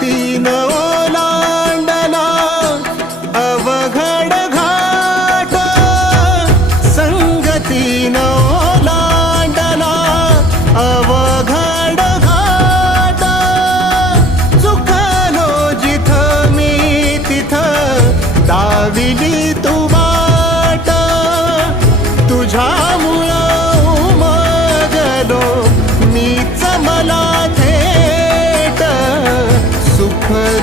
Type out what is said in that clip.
तीन ओलांडला अवघड घाट. संगतीन ओलांडला अवघड घाट. चुकलो जिथ मी तिथ दाविली तू वाट. तुझ्यामुळं मगलो मीच मला